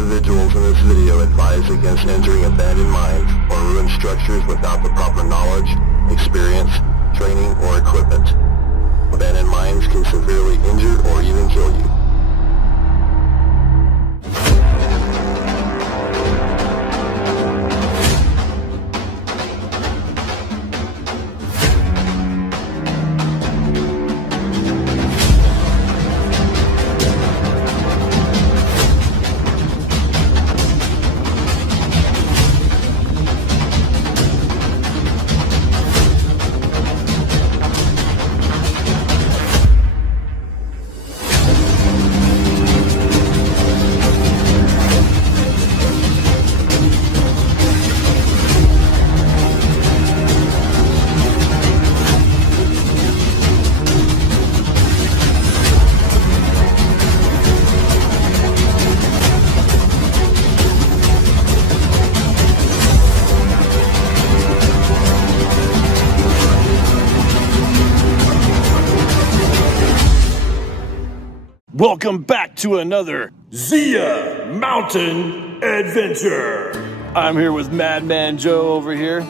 individuals in this video advise against entering abandoned mines or ruined structures without the proper knowledge, experience, training, or equipment. Abandoned mines can severely injure or even kill you. Welcome back to another Zia Mountain Adventure. I'm here with Madman Joe over here,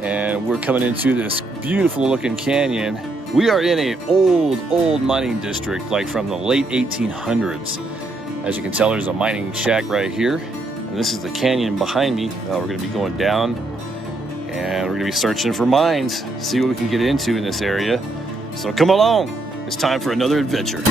and we're coming into this beautiful looking canyon. We are in a old mining district, like from the late 1800s. As you can tell, there's a mining shack right here, and this is the canyon behind me. We're gonna be going down, and we're gonna be searching for mines, see what we can get into in this area. So come along, it's time for another adventure.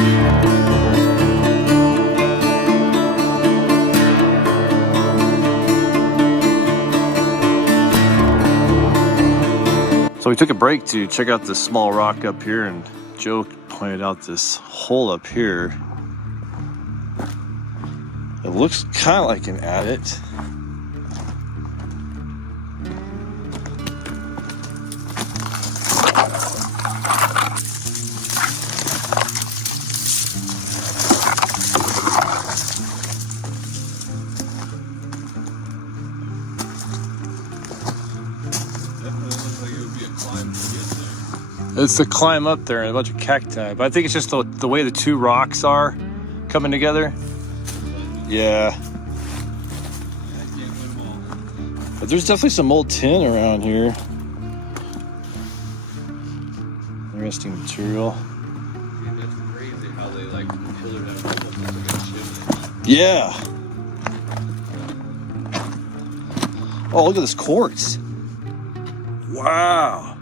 So we took a break to check out this small rock up here, and Joe pointed out this hole up here. It looks kind of like an adit. It's the climb up there and a bunch of cacti, but I think it's just the way the two rocks are coming together. Yeah. But there's definitely some old tin around here. Interesting material. Yeah, that's crazy how they like pillared out almost like a chimney. Yeah. Oh, look at this quartz. Wow.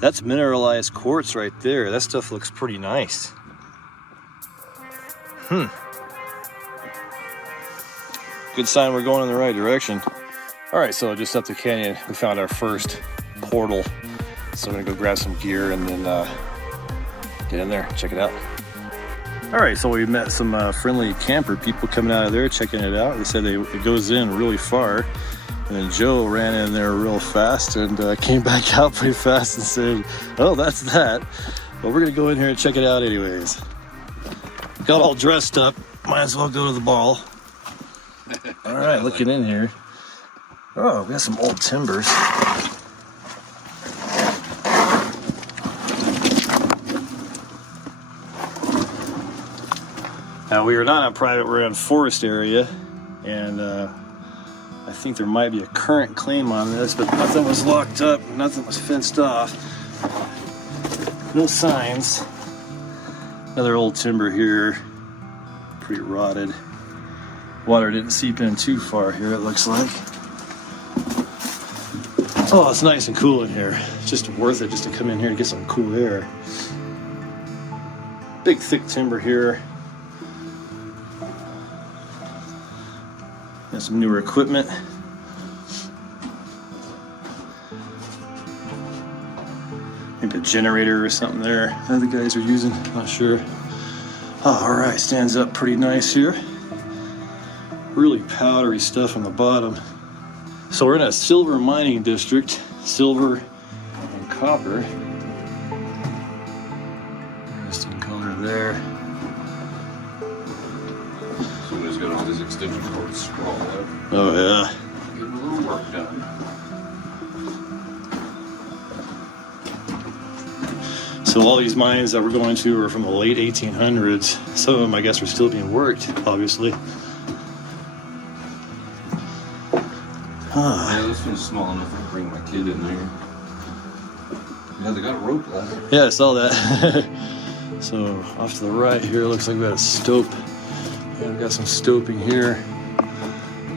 That's mineralized quartz right there. That stuff looks pretty nice. Good sign we're going in the right direction. All right, so just up the canyon, we found our first portal. So I'm gonna go grab some gear and then get in there, check it out. All right, so we met some friendly camper people coming out of there, checking it out. They said it goes in really far. And then Joe ran in there real fast and came back out pretty fast and said, oh, that's that. But we're gonna go in here and check it out anyways. Got all dressed up, might as well go to the ball. All right, looking in here. Oh, we got some old timbers. Now we are not on private, we're in forest area, and I think there might be a current claim on this, but nothing was locked up, nothing was fenced off. No signs. Another old timber here, pretty rotted. Water didn't seep in too far here, it looks like. Oh, it's nice and cool in here. It's just worth it just to come in here and get some cool air. Big thick timber here. Got some newer equipment. Maybe a generator or something there that the guys are using, not sure. Oh, all right, stands up pretty nice here. Really powdery stuff on the bottom. So we're in a silver mining district, silver and copper. Interesting color there. Somebody's got this extension cord sprawled out. Oh yeah. Getting a little work done. So all these mines that we're going to are from the late 1800s. Some of them, I guess, are still being worked, obviously. Yeah, this one's small enough to bring my kid in there. Yeah, they got a rope ladder. Yeah, I saw that. So off to the right here, looks like we got a stope. Yeah, we got some stoping here.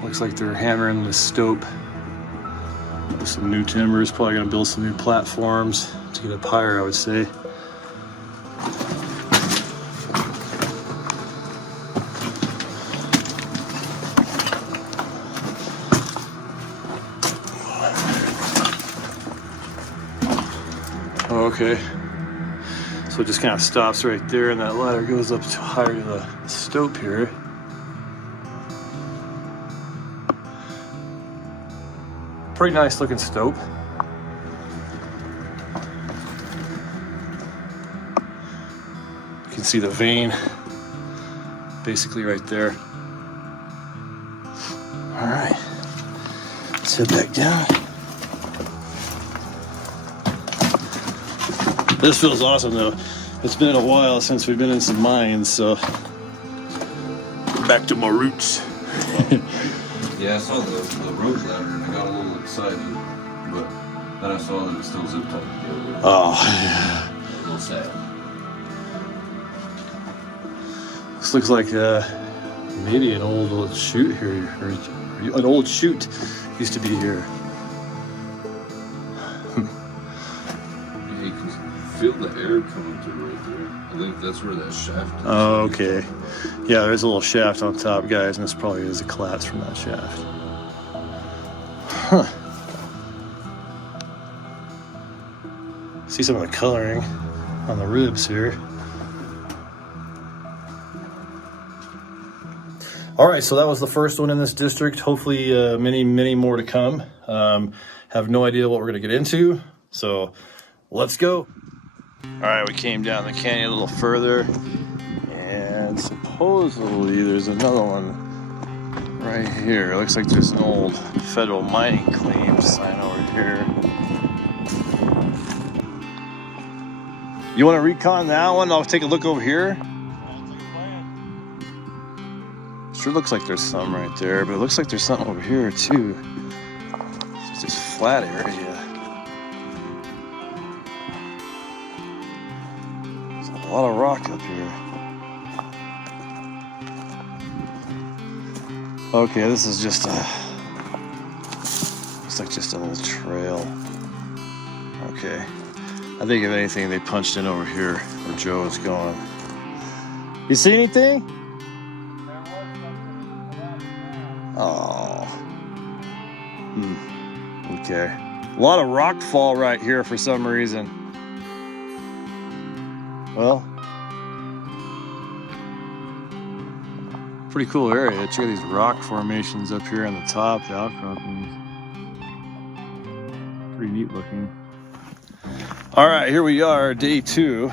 Looks like they're hammering the stope with some new timbers. Probably gonna build some new platforms to get up higher, I would say. Okay, so it just kind of stops right there, and that ladder goes up to higher to the stope here. Pretty nice looking stope. You can see the vein basically right there. All right, let's head back down. This feels awesome though. It's been a while since we've been in some mines, so back to my roots. Yeah, I saw the rope ladder and I got a little excited, but then I saw that it was still zip tied together. Oh, A little sad. this looks like maybe an old chute here, or an old chute used to be here. Yeah, you can feel the air coming through right there. I think that's where that shaft is. Oh, okay. Yeah, there's a little shaft on top, guys, and this probably is a collapse from that shaft. Huh. See some of the coloring on the ribs here. All right, so that was the first one in this district. Hopefully many more to come. Have no idea what we're gonna get into, so let's go. All right, we came down the canyon a little further, and supposedly there's another one right here. It looks like there's an old federal mining claim sign over here. You want to recon that one? I'll take a look over here. Sure looks like there's some right there, but it looks like there's something over here too. It's just this flat area. There's a lot of rock up here. Okay, this is just a, looks like just a little trail. Okay, I think if anything they punched in over here where Joe is going. You see anything? Oh. Okay. A lot of rock fall right here for some reason. Well, pretty cool area. Check out these rock formations up here on the top, the outcroppings. Pretty neat looking. All right, here we are, day 2.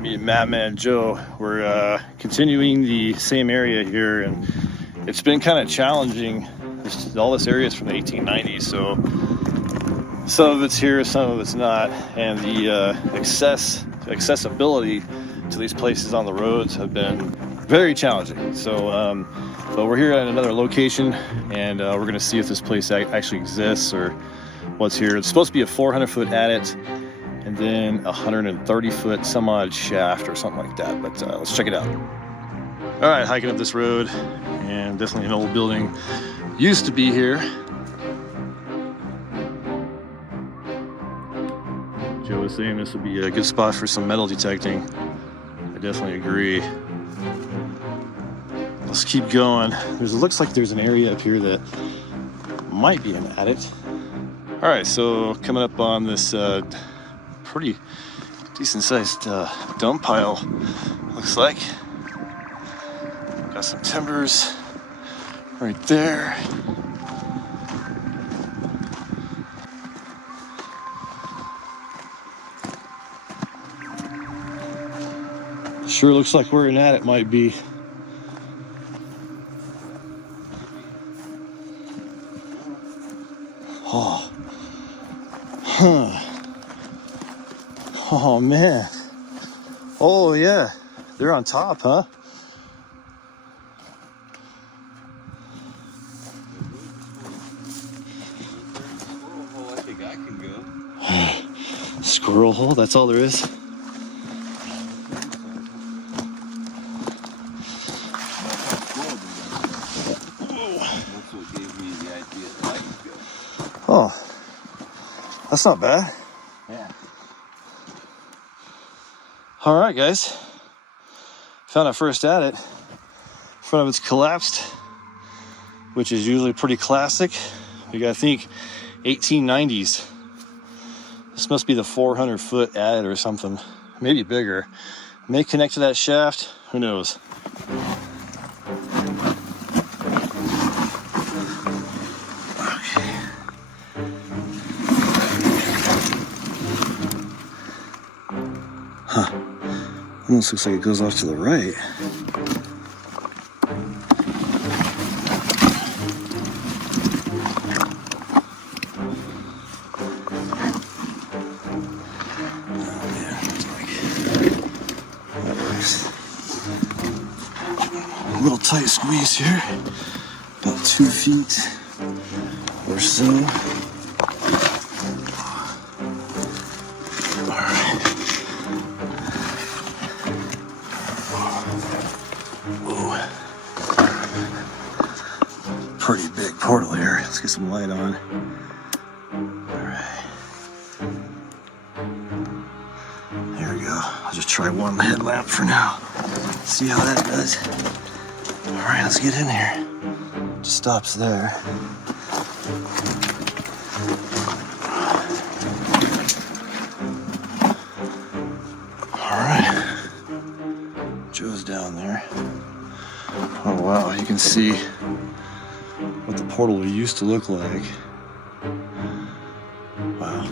Me and Madman Joe, we're continuing the same area here, and it's been kind of challenging. All this area is from the 1890s, so some of it's here, some of it's not, and the accessibility to these places on the roads have been very challenging. So, but we're here at another location, and we're going to see if this place actually exists or what's here. It's supposed to be a 400-foot adit, and then a 130-foot some odd shaft or something like that. But let's check it out. All right, hiking up this road, and definitely an old building. Used to be here. Joe was saying this would be a good spot for some metal detecting. I definitely agree. Let's keep going. It looks like there's an area up here that might be an adit. All right, so coming up on this pretty decent sized dump pile, looks like. Got some timbers right there. Sure looks like where an adit might be. Oh. Huh. Oh man. Oh yeah. They're on top, huh? Squirrel hole, that's all there is. That's what gave me the idea that I could go. Oh, that's not bad. Yeah. All right, guys. Found our first adit. Front of it's collapsed, which is usually pretty classic. We gotta think 1890s. This must be the 400-foot adit or something, maybe bigger. May connect to that shaft, who knows? Okay. Huh. Almost looks like it goes off to the right. A little tight squeeze here, about 2 feet or so. All right. Whoa. Pretty big portal here. Let's get some light on. All right. There we go. I'll just try one headlamp for now. See how that does. All right, let's get in here. Just stops there. All right. Joe's down there. Oh, wow. You can see what the portal used to look like. Wow.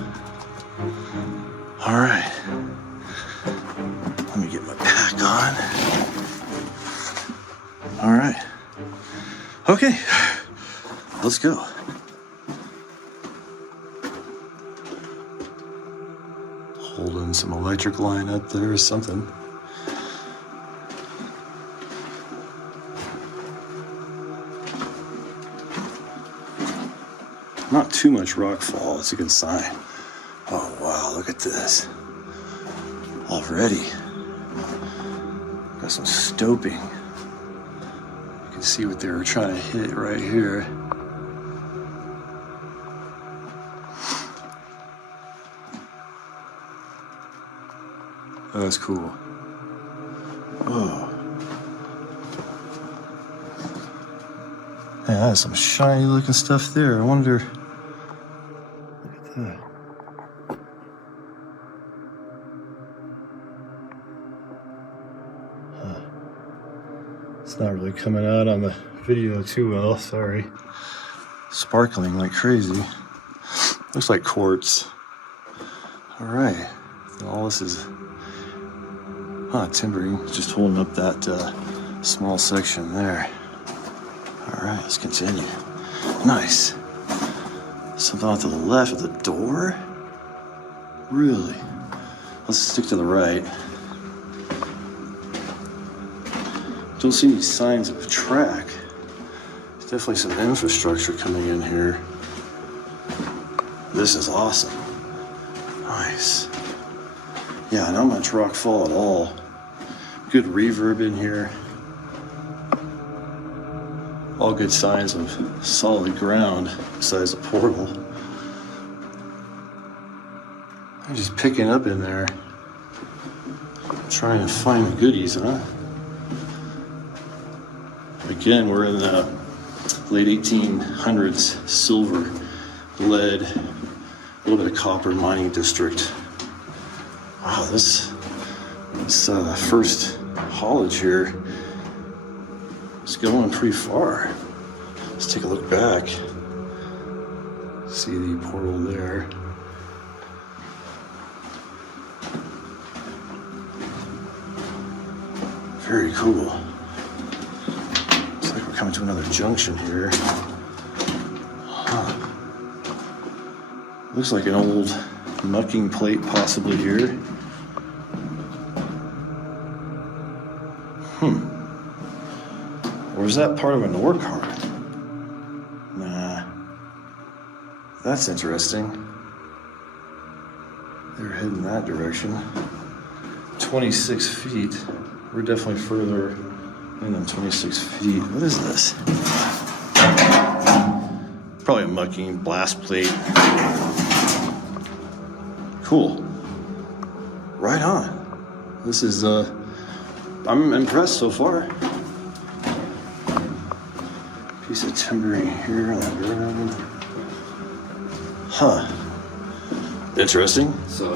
All right. Let me get my pack on. All right. Okay. Let's go. Holding some electric line up there or something. Not too much rock fall. It's a good sign. Oh, wow. Look at this. Already. Got some stoping. You can see what they were trying to hit right here. Oh, that's cool. Oh. Yeah, that's some shiny looking stuff there. I wonder. Look at that. Huh. It's not really coming out on the video too well, sorry. Sparkling like crazy. Looks like quartz. All right. All this is timbering, just holding up that small section there. All right, let's continue. Nice. Something off to the left of the door? Really? Let's stick to the right. Don't see any signs of a track. There's definitely some infrastructure coming in here. This is awesome. Nice. Yeah, not much rock fall at all. Good reverb in here. All good signs of solid ground besides a portal. I'm just picking up in there. Trying to find the goodies, huh? Again, we're in the late 1800s, silver, lead, a little bit of copper mining district. Wow, this first haulage here is going pretty far. Let's take a look back. See the portal there. Very cool. Looks like we're coming to another junction here. Huh. Looks like an old mucking plate possibly here. Or is that part of an ore cart? Nah. That's interesting. They're heading that direction. 26 feet. We're definitely further in than 26 feet. What is this? Probably a mucking blast plate. Cool. Right on. This is, I'm impressed so far. Piece of timbering here on the ground. Huh. Interesting. So,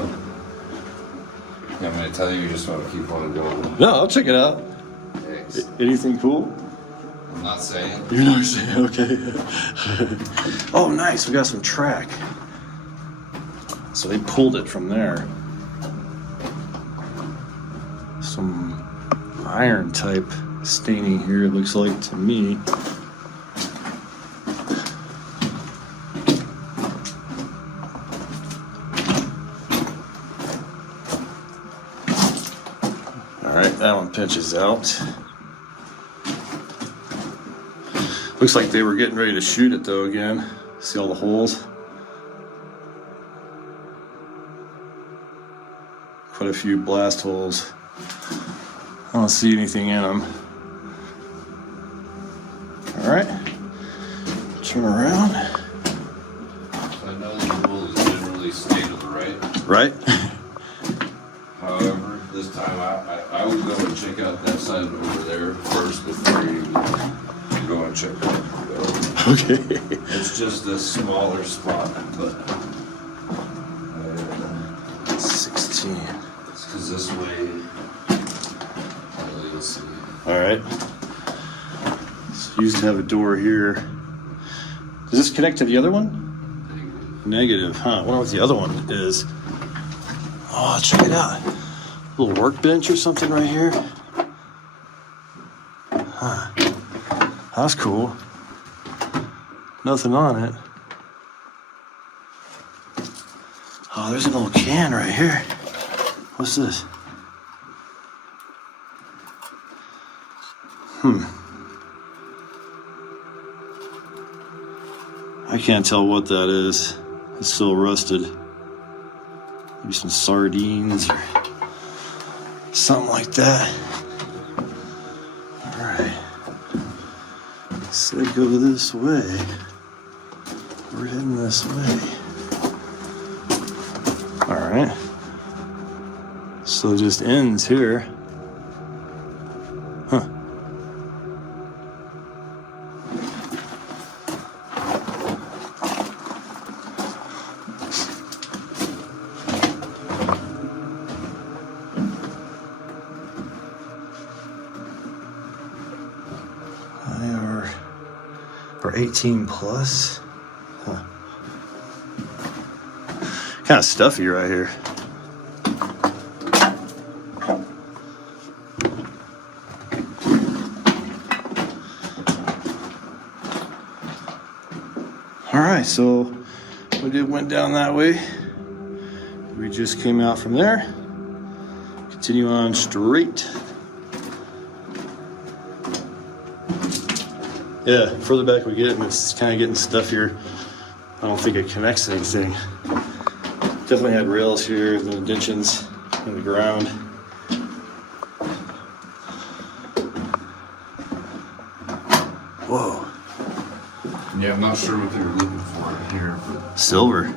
yeah, I'm gonna tell you, you just want to keep on going. No, I'll check it out. Thanks. Anything cool? I'm not saying. You're not saying, okay. Oh, nice. We got some track. So they pulled it from there. Some iron type staining here, it looks like to me. All right, that one pinches out. Looks like they were getting ready to shoot it though again. See all the holes? Quite a few blast holes. I don't see anything in them. All right, turn around. I know the rule is generally stay to the right. Right? However, this time I would go and check out that side over there first before you go and check out the building. Okay. It's just a smaller spot, but 16. it's because this way, you'll see. All right. So used to have a door here. Does this connect to the other one? Negative, huh? I wonder what the other one is. Oh, check it out. A little workbench or something right here. Huh. That's cool. Nothing on it. Oh, there's an old can right here. What's this? I can't tell what that is. It's still rusted. Maybe some sardines or something like that. All right. So go this way. We're heading this way. All right. So it just ends here. Huh. For 18 plus. Huh. Kind of stuffy right here. All right, so we went down that way. We just came out from there. Continue on straight. Yeah, further back we get, and it's kind of getting stuffier. I don't think it connects to anything. Definitely had rails here, the indentions in the ground. Whoa. Yeah, I'm not sure what they were looking for here, but Silver.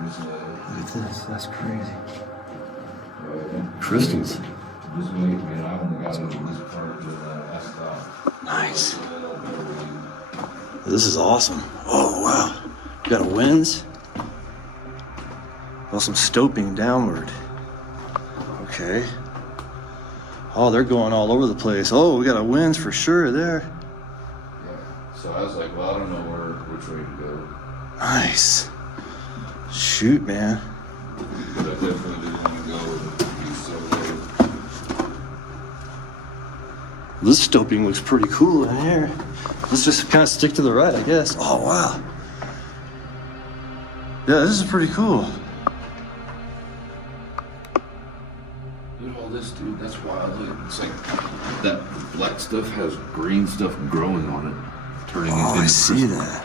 there's Look at this, that's crazy. a... Crystals. Just wait, man, I only got into this part with S-Dot. Nice. This is awesome. Oh, wow. You got a winds. Well, some stoping downward. Okay. Oh, they're going all over the place. Oh, we got a winds for sure there. Yeah. So I was like, well, I don't know which way to go. Nice. Shoot, man. But I definitely didn't want to go east over there. This stoping looks pretty cool in here. Let's just kind of stick to the right, I guess. Oh, wow. Yeah, this is pretty cool. Look at all this, dude. That's wild. Look, it's like that black stuff has green stuff growing on it, turning Oh, into I see that.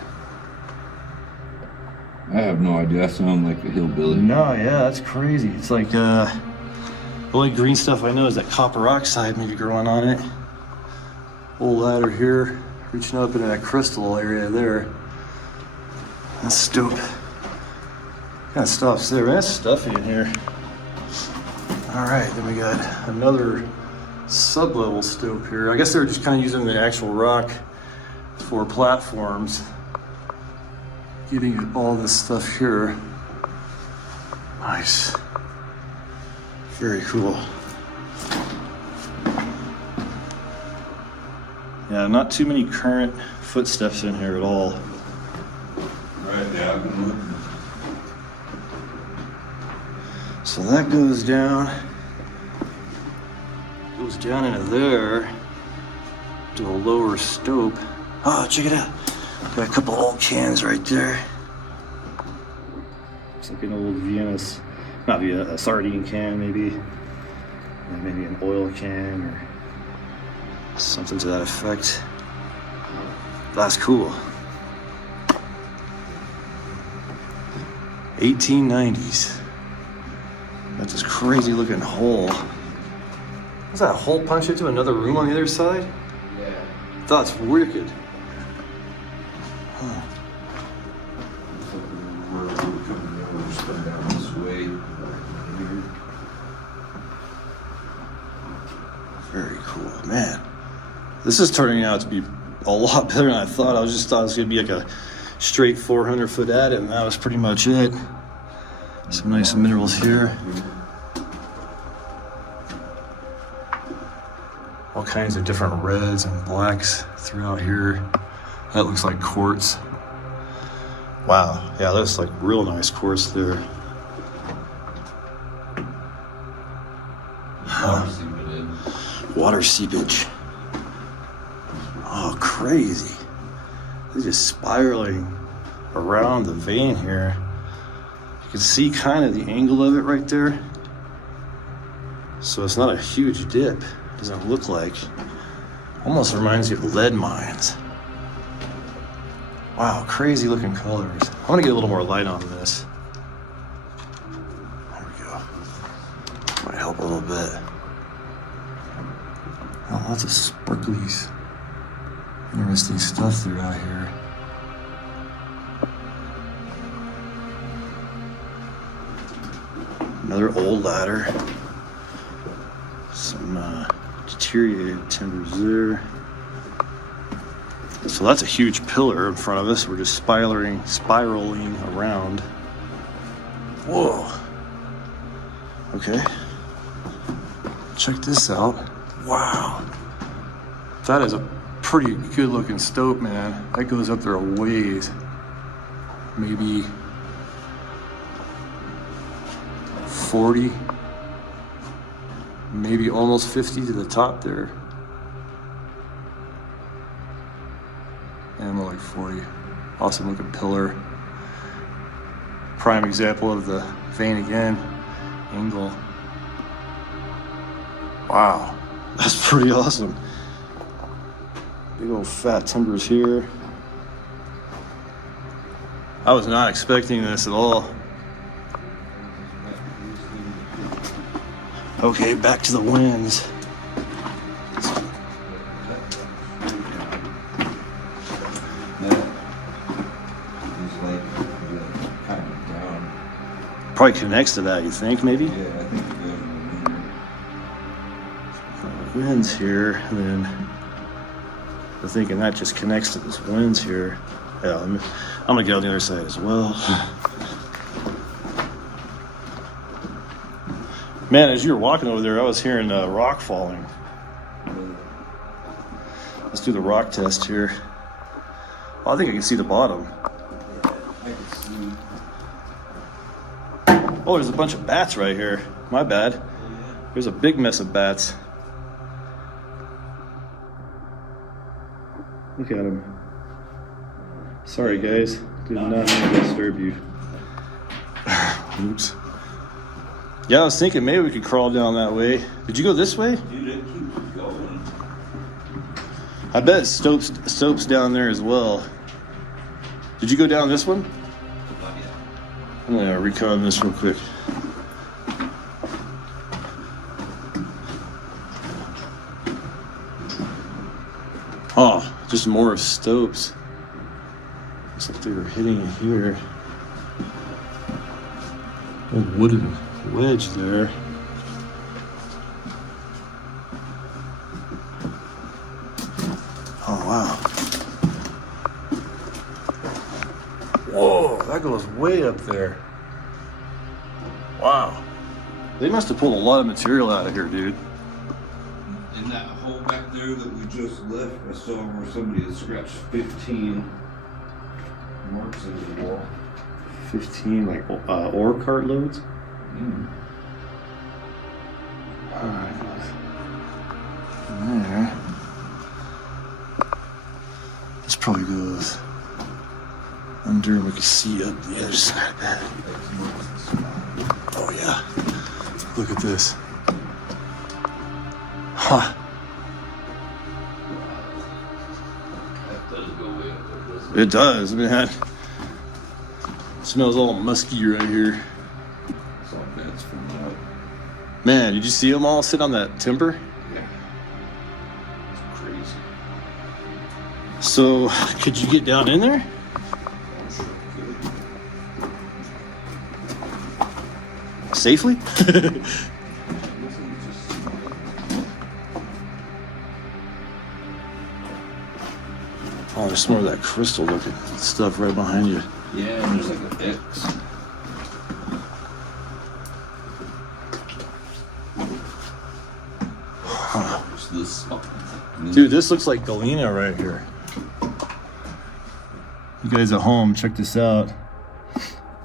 I have no idea. I sound like a hillbilly. No, yeah, that's crazy. It's like the only green stuff I know is that copper oxide maybe growing on it. Old ladder here, reaching up into that crystal area there. That's stupid. Kind of stuff's there. Man, that's stuffy in here. All right, then we got another sub-level stope here. I guess they're just kind of using the actual rock for platforms. Getting at all this stuff here. Nice. Very cool. Yeah, not too many current footsteps in here at all. Right, yeah, I've been looking. So that goes down into there to a lower stope. Oh, check it out. Got a couple old cans right there. Looks like an old a sardine can maybe. And maybe an oil can or something to that effect. That's cool. 1890s. That's this crazy looking hole. Is that a hole punch into another room on the other side? Yeah. That's wicked. Huh. We're just coming down this way. Very cool, man. This is turning out to be a lot better than I thought. I just thought it was gonna be like a straight 400-foot adit, and that was pretty much it. Some nice minerals here. All kinds of different reds and blacks throughout here. That looks like quartz. Wow, yeah, that's like real nice quartz there. Water seepage. Oh, crazy. They're just spiraling around the vein here. You can see kind of the angle of it right there. So it's not a huge dip. Doesn't look like. Almost reminds you of lead mines. Wow, crazy looking colors. I want to get a little more light on this. There we go. Might help a little bit. Oh, lots of sparklies. Interesting stuff throughout here. Another old ladder. Some deteriorated timbers there. So that's a huge pillar in front of us. We're just spiraling around. Whoa. Okay. Check this out. Wow. That is a pretty good looking stope, man. That goes up there a ways. Maybe 40, maybe almost 50 to the top there. And more like 40. Awesome looking pillar. Prime example of the vein again. Angle. Wow, that's pretty awesome. Big old fat timbers here. I was not expecting this at all. Okay, back to the winds. Probably connects to that, you think, maybe? Yeah, I think Winds here, and then I'm thinking that just connects to this winds here. Yeah, I'm gonna get on the other side as well. Man, as you were walking over there, I was hearing rock falling. Let's do the rock test here. Oh, I think I can see the bottom. Oh, there's a bunch of bats right here. My bad. There's a big mess of bats. Look at them. Sorry, guys. Did not mean to disturb you. Oops. Yeah, I was thinking maybe we could crawl down that way. Did you go this way? Dude, it keeps going. I bet Stope's down there as well. Did you go down this one? Not yet. I'm gonna recon this real quick. Oh, just more stopes. Looks like they were hitting it here. A wooden wedge there. Oh, wow. Whoa, that goes way up there. Wow. They must have pulled a lot of material out of here, dude. In that hole back there that we just left, I saw where somebody had scratched 15 marks into the wall. 15 like ore cart loads? Alright. There. This probably goes under and we can see up the other side of that. Oh yeah. Look at this. Huh. That does go way up there, doesn't it? It does, man. Smells all musky right here. It's all beds from that. Man, did you see them all sit on that timber? Yeah. It's crazy. So, could you get down in there? I'm sure it could. Safely? Oh, there's some more of that crystal looking stuff right behind you. Yeah, and there's like an X. What's this? Dude, this looks like galena right here. You guys at home, check this out.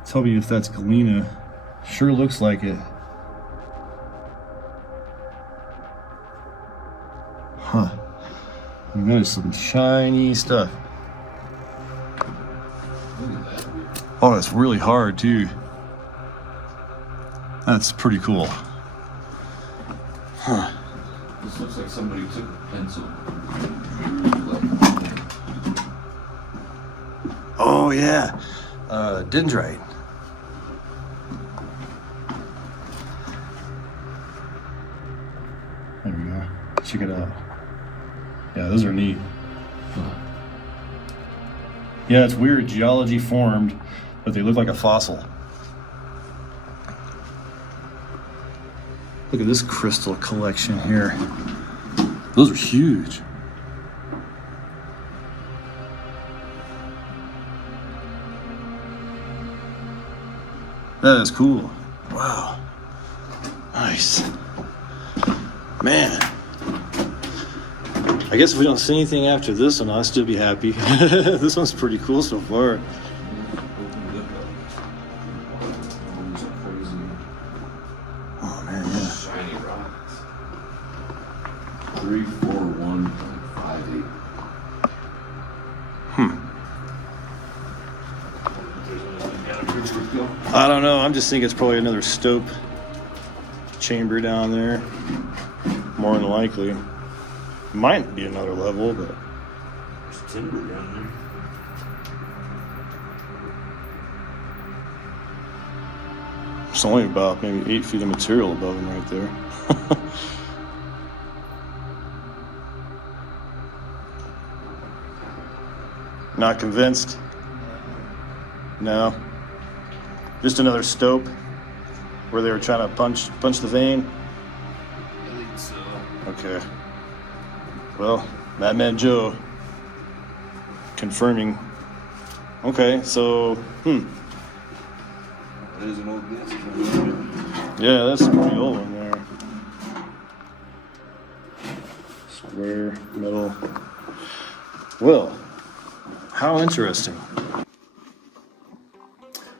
Tell me if that's galena. Sure looks like it. Huh. I mean, that is some shiny stuff. Look at that. Oh, it's really hard too. That's pretty cool. Huh. This looks like somebody took a pencil. Oh yeah. Dendrite. There we go. Check it out. Yeah, those are neat. Yeah, it's weird. Geology formed, but they look like a fossil. Look at this crystal collection here. Those are huge. That is cool. Wow. Nice. Man. I guess if we don't see anything after this one, I'll still be happy. This one's pretty cool so far. Oh man, yeah. Shiny rocks. 341.58. I don't know. I'm just thinking it's probably another stope chamber down there. More than likely. Might be another level, but There's timber down there. it's only about maybe 8 feet of material above him right there. Not convinced? No. Just another stope where they were trying to punch the vein. I think so. Okay. Well, Madman Joe confirming. Okay, so That is an old gas can. yeah, that's a pretty old one there. Square, metal. Well, how interesting.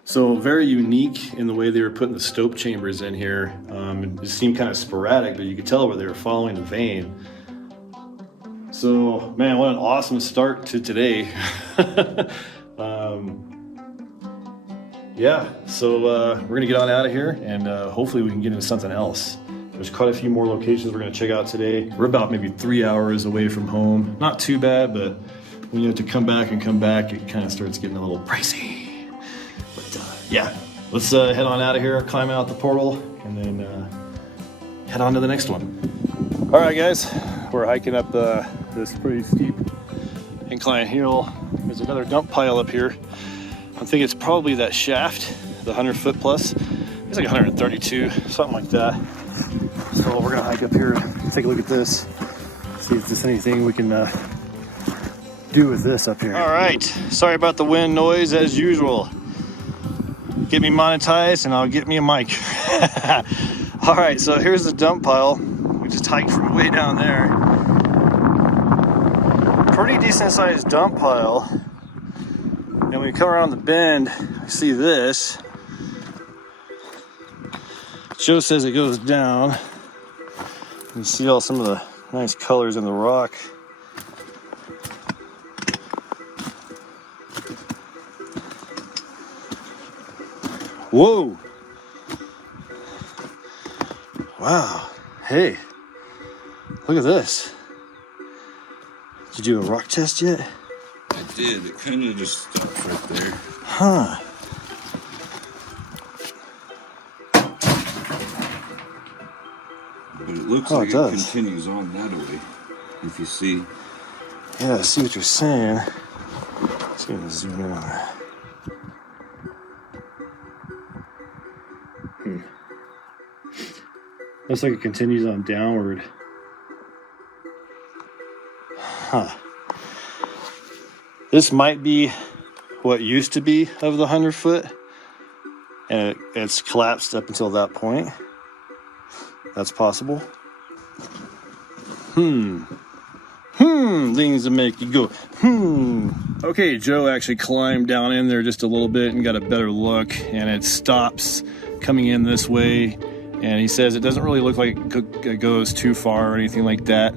So very unique in the way they were putting the stope chambers in here. It seemed kind of sporadic, but you could tell where they were following the vein. So, man, what an awesome start to today. Yeah, so we're gonna get on out of here and hopefully we can get into something else. There's quite a few more locations we're gonna check out today. We're about maybe 3 hours away from home. Not too bad, but when you have to come back, it kind of starts getting a little pricey. But yeah, let's head on out of here, climb out the portal, and then head on to the next one. All right, guys, we're hiking up this pretty steep incline hill. There's another dump pile up here. I think it's probably that shaft, the 100-foot plus. It's like 132, something like that. So we're gonna hike up here, take a look at this, see if there's anything we can do with this up here. All right, sorry about the wind noise as usual. Get me monetized and I'll get me a mic. All right, so here's the dump pile. We just hiked from way down there. Pretty decent sized dump pile. And when you come around the bend, you see this. Joe says it goes down. You see all some of the nice colors in the rock. Whoa! Wow. Hey, look at this. Did you do a rock test yet? I did. It kind of just stopped right there. Huh. But it looks Oh, like it it does. continues on that way. If you see. Yeah, I see what you're saying. Let's see if I can zoom in on that. Looks like it continues on downward. Huh. This might be what used to be of the 100-foot, and it's collapsed up until that point. That's possible. Things that make you go, Okay, Joe actually climbed down in there just a little bit and got a better look, and it stops coming in this way. And he says it doesn't really look like it goes too far or anything like that.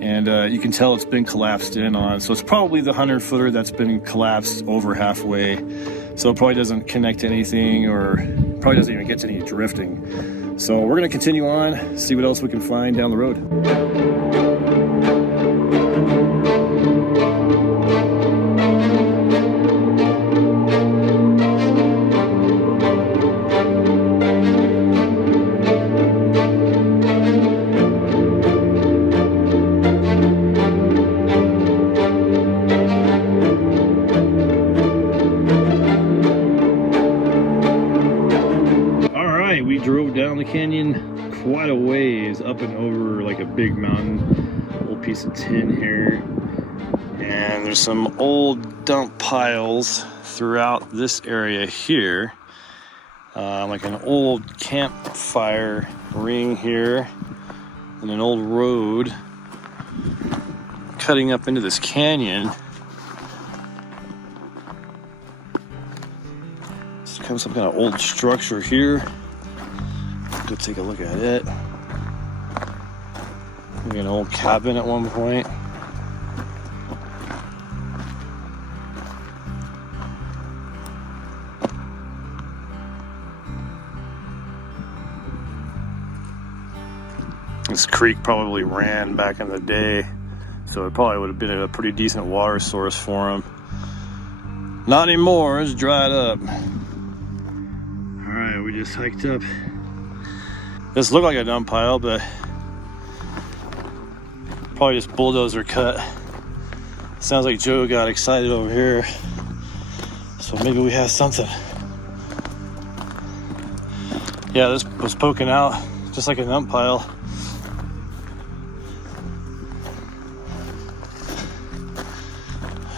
And you can tell it's been collapsed in on. So it's probably the 100-footer that's been collapsed over halfway. So it probably doesn't connect to anything, or probably doesn't even get to any drifting. So we're gonna continue on, see what else we can find down the road. We drove down the canyon quite a ways, up and over like a big mountain, little piece of tin here, and there's some old dump piles throughout this area here, like an old campfire ring here and an old road cutting up into this canyon. It's kind of some kind of old structure here. Go take a look at it. Maybe an old cabin at one point. This creek probably ran back in the day, so it probably would have been a pretty decent water source for them. Not anymore, it's dried up. All right, we just hiked up. This looked like a dump pile, but probably just bulldozer cut. Sounds like Joe got excited over here, so maybe we have something. Yeah, this was poking out just like a dump pile.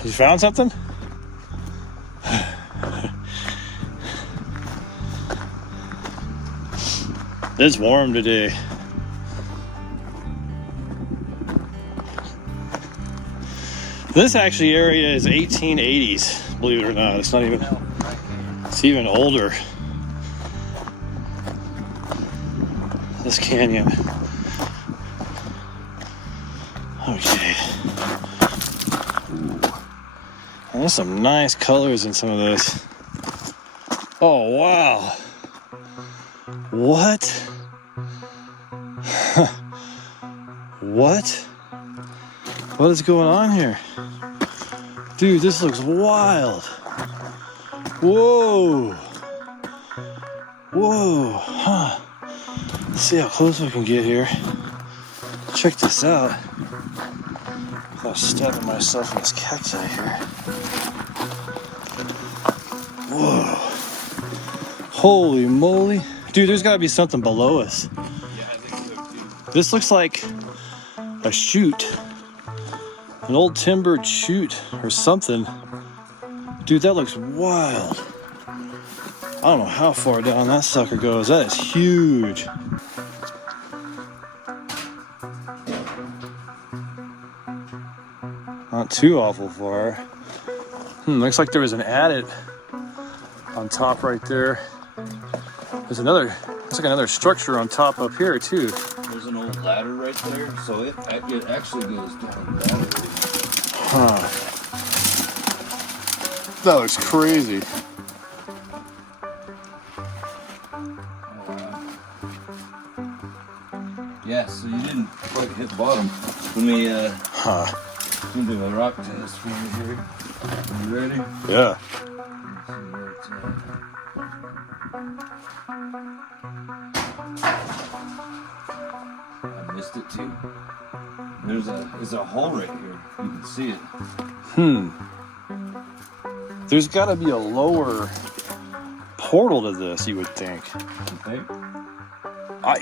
You found something? It's warm today. This actually area is 1880s, believe it or not. It's not even, it's even older. This canyon. Okay. And there's some nice colors in some of this. Oh, wow. What? What? What is going on here? Dude, this looks wild. Whoa. Whoa, huh. Let's see how close we can get here. Check this out. Without stabbing myself in this cacti here. Whoa. Holy moly. Dude, there's gotta be something below us. Yeah, I think so too. This looks like a chute. An old timbered chute or something. Dude, that looks wild. I don't know how far down that sucker goes. That is huge. Not too awful far. Looks like there was an adit on top right there. There's another, looks like another structure on top up here too. There's an old ladder right there, so it actually goes down that way. Huh. That looks crazy. Yeah, so you didn't quite hit bottom. Let me do a rock test for you here. You ready? Yeah. Let's see where it's at. I missed it too. There's a hole right here. You can see it. There's got to be a lower portal to this, you would think. Okay.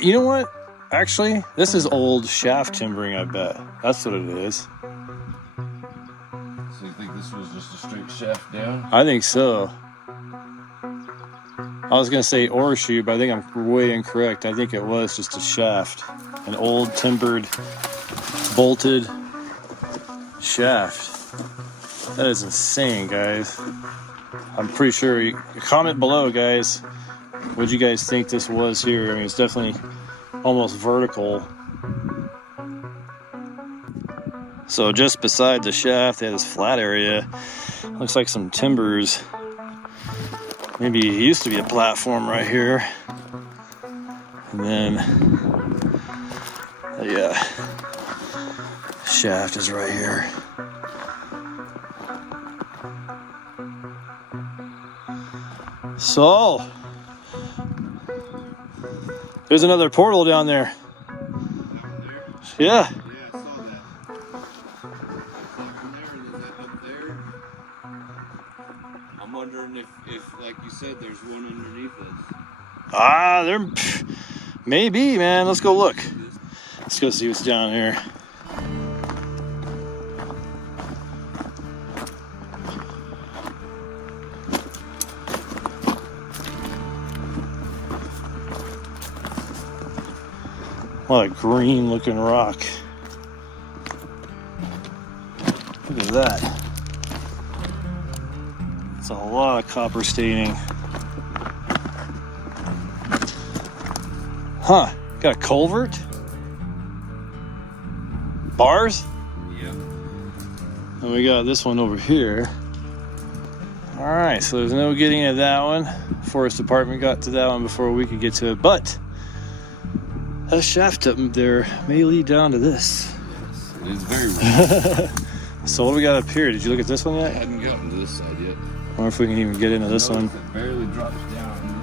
You know what? Actually, this is old shaft timbering, I bet. That's what it is. So you think this was just a straight shaft down? I think so. I was going to say ore chute, but I think I'm way incorrect. I think it was just a shaft. An old timbered, bolted shaft. That is insane, guys. I'm pretty sure. Comment below, guys. What do you guys think this was here? I mean, it's definitely almost vertical. So just beside the shaft, they have this flat area. Looks like some timbers. Maybe it used to be a platform right here. And then, yeah, shaft is right here. So, there's another portal down there. Yeah. Yeah, I saw that. From there, is that up there? I'm wondering if, like you said, there's one underneath us. There maybe, man. Let's go look. Let's go see what's down here. What a green looking rock. Look at that. It's a lot of copper staining. Huh, got a culvert? Bars? Yep. And we got this one over here. All right, so there's no getting into that one. Forest Department got to that one before we could get to it, but that shaft up there may lead down to this. Yes, it is very weird. So what do we got up here? Did you look at this one I yet? hadn't gotten to this side yet. I wonder if we can even get into this one. It barely drops down on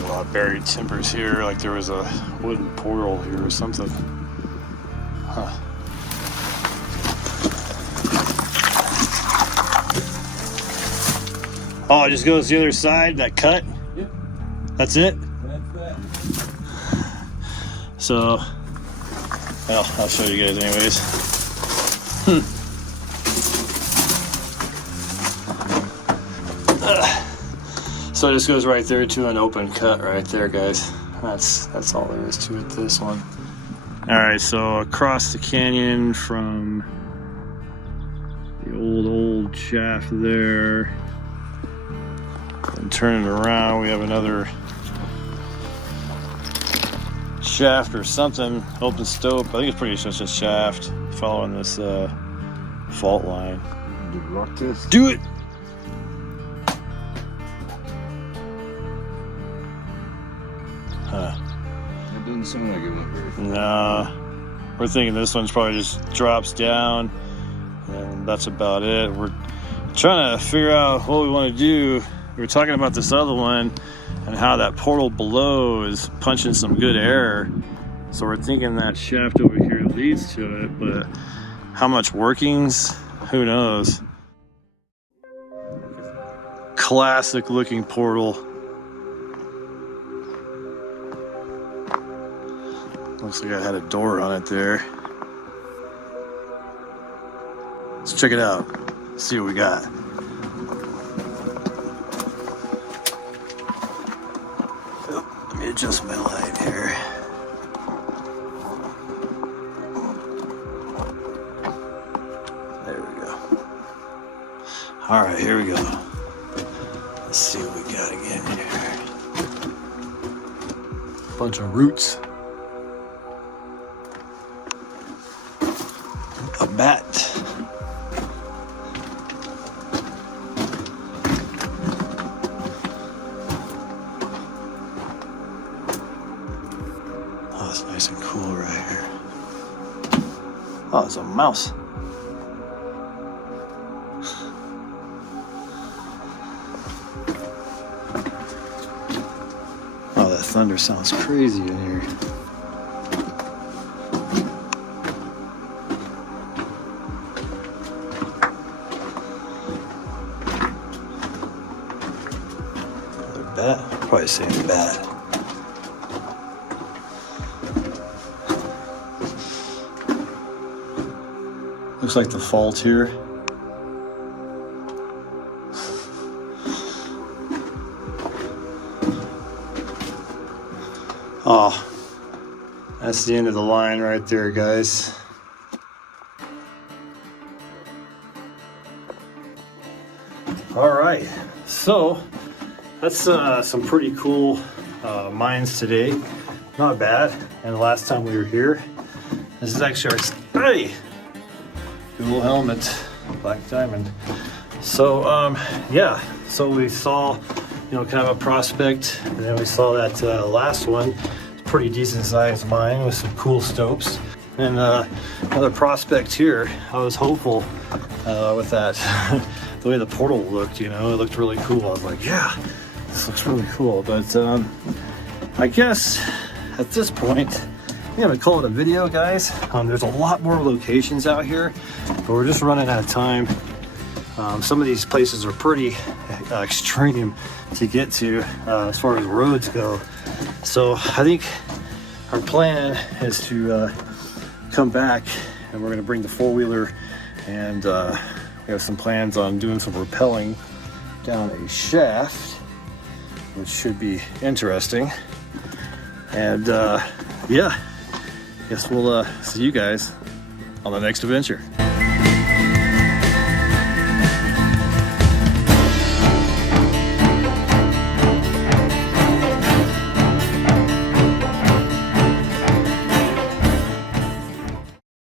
A lot of buried timbers here, like there was a wooden portal here or something. Huh. Oh, it just goes the other side, that cut? Yep. That's it? That's that. So, well, I'll show you guys anyways. So it just goes right there to an open cut right there, guys. That's all there is to it, this one. All right, so across the canyon from the old shaft there, and turning around, we have another shaft or something, open stope. I think it's pretty much a shaft following this fault line. Do rock test. Do it! Huh. It sound like it went very far. Nah, we're thinking this one's probably just drops down, and that's about it. We're trying to figure out what we want to do. We were talking about this other one and how that portal below is punching some good air. So we're thinking that shaft over here leads to it, but how much workings, who knows. Classic looking portal. Looks like I had a door on it there. Let's check it out. See what we got. Oh, let me adjust my light here. There we go. All right, here we go. Let's see what we got again here. Bunch of roots. A bat. Oh, it's nice and cool right here. Oh, it's a mouse. Oh, that thunder sounds crazy in here. Another bat? Probably saying bat. Looks like the fault here. Oh, that's the end of the line right there, guys. All right, so that's some pretty cool mines today. Not bad. And the last time we were here, this is actually our cool helmet, black diamond. So yeah, so we saw, you know, kind of a prospect, and then we saw that last one. It's a pretty decent sized mine with some cool stopes, and another prospect here. I was hopeful with that. The way the portal looked, you know, it looked really cool. I was like, yeah, this looks really cool. But I guess at this point, I'm gonna call it a video, guys. There's a lot more locations out here, but we're just running out of time. Some of these places are pretty extreme to get to as far as roads go. So I think our plan is to come back, and we're gonna bring the four-wheeler, and we have some plans on doing some rappelling down a shaft, which should be interesting. And yeah, guess we'll see you guys on the next adventure.